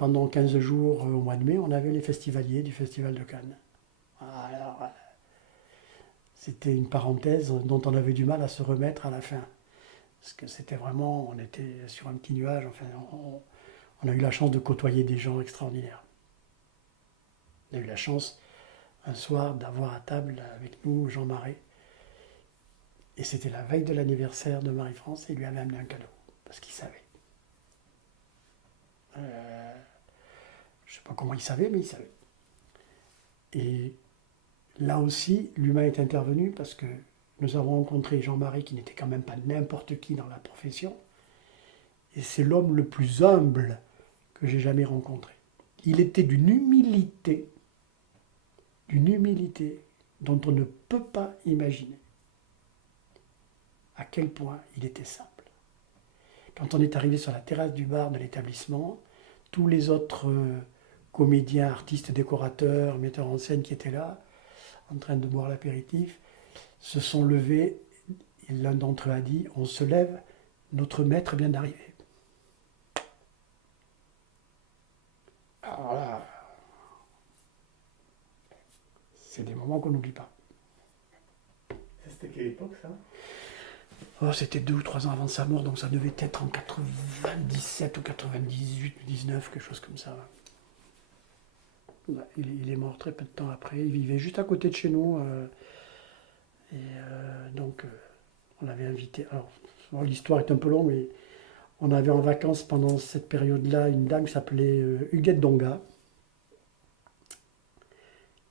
pendant 15 jours au mois de mai, on avait les festivaliers du Festival de Cannes. Alors, c'était une parenthèse dont on avait du mal à se remettre à la fin. Parce que c'était vraiment, on était sur un petit nuage, enfin, on a eu la chance de côtoyer des gens extraordinaires. On a eu la chance, un soir, d'avoir à table avec nous Jean Marais. Et c'était la veille de l'anniversaire de Marie-France et il lui avait amené un cadeau. Parce qu'il savait. Je ne sais pas comment il savait, mais il savait. Et là aussi, l'humain est intervenu parce que nous avons rencontré Jean-Marie qui n'était quand même pas n'importe qui dans la profession. Et c'est l'homme le plus humble que j'ai jamais rencontré. Il était d'une humilité dont on ne peut pas imaginer à quel point il était simple. Quand on est arrivé sur la terrasse du bar de l'établissement, tous les autres comédiens, artistes, décorateurs, metteurs en scène qui étaient là, en train de boire l'apéritif, se sont levés et l'un d'entre eux a dit: on se lève, notre maître vient d'arriver. Alors là, c'est des moments qu'on n'oublie pas. C'était quelle époque ça? Oh, c'était 2 ou 3 ans avant sa mort, donc ça devait être en 97 ou 98 ou 19, quelque chose comme ça. Il est mort très peu de temps après. Il vivait juste à côté de chez nous. Donc, on l'avait invité. Alors, l'histoire est un peu longue, mais on avait en vacances pendant cette période-là une dame qui s'appelait Huguette Donga,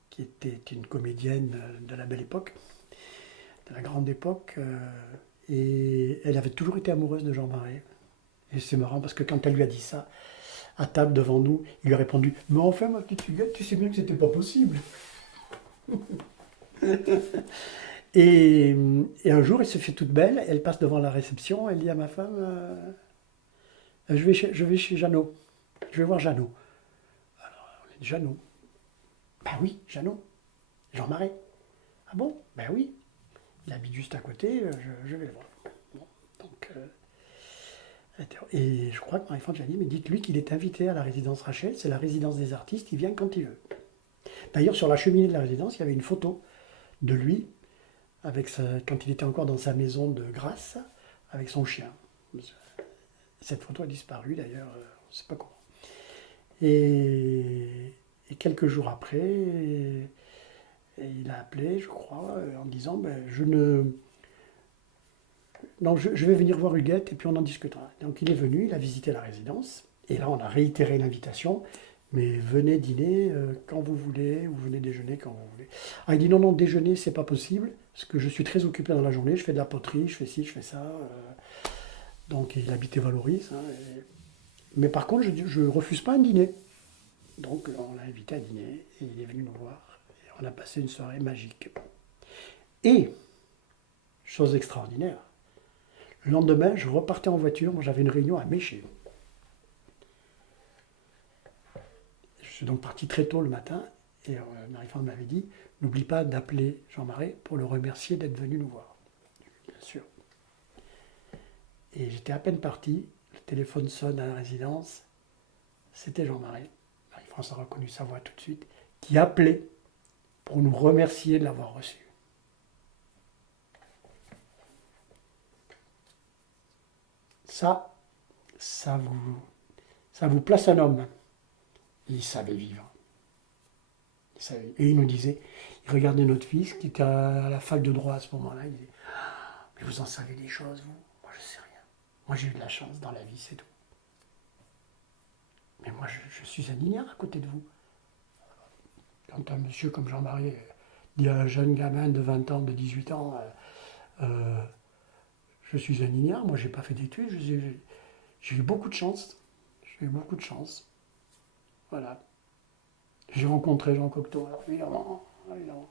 qui était une comédienne de la belle époque, de la grande époque. Et elle avait toujours été amoureuse de Jean Marais. Et c'est marrant parce que quand elle lui a dit ça, à table devant nous, il lui a répondu: mais enfin, ma petite Huguette, tu sais bien que c'était pas possible. Et un jour, elle se fait toute belle, elle passe devant la réception, elle dit à ma femme: je vais chez Jeannot, je vais voir Jeannot. On dit: Jeannot? Ben oui, Jeannot, Jean Marais. Ah bon? Ben oui, il habite juste à côté, je vais le voir. Bon, donc, et je crois que Marie-France lui a dit: mais dites-lui qu'il est invité à la résidence Rachel, c'est la résidence des artistes, il vient quand il veut. D'ailleurs, sur la cheminée de la résidence, il y avait une photo de lui, quand il était encore dans sa maison de Grasse, avec son chien. Cette photo a disparu d'ailleurs, on ne sait pas comment. Et quelques jours après, il a appelé, je crois, en disant: ben, non, je vais venir voir Huguette et puis on en discutera. Donc il est venu, il a visité la résidence, et là on a réitéré l'invitation: mais venez dîner quand vous voulez, ou venez déjeuner quand vous voulez. Ah, il dit: non, non, déjeuner, c'est pas possible, parce que je suis très occupé dans la journée, je fais de la poterie, je fais ci, je fais ça. Donc il habitait Valoris. Hein, mais par contre, je refuse pas un dîner. Donc on l'a invité à dîner, et il est venu nous voir, et on a passé une soirée magique. Et, chose extraordinaire, le lendemain, je repartais en voiture, moi j'avais une réunion à Méché. Je suis donc parti très tôt le matin, et Marie-France m'avait dit: n'oublie pas d'appeler Jean Marais pour le remercier d'être venu nous voir. Bien sûr. Et j'étais à peine parti, le téléphone sonne à la résidence, c'était Jean Marais. Marie-France a reconnu sa voix tout de suite, qui appelait pour nous remercier de l'avoir reçu. Ça, ça vous place un homme. Il savait vivre. Et il nous disait, il regardait notre fils qui était à la fac de droit à ce moment-là, il disait: mais vous en savez des choses, vous? Moi, je sais rien. Moi, j'ai eu de la chance dans la vie, c'est tout. Mais moi, je suis un ignare à côté de vous. Quand un monsieur comme Jean-Marie dit à un jeune gamin de 20 ans, de 18 ans, je suis un ignare, moi, j'ai pas fait d'études, j'ai eu beaucoup de chance. J'ai eu beaucoup de chance. Voilà. J'ai rencontré Jean Cocteau, alors évidemment, évidemment.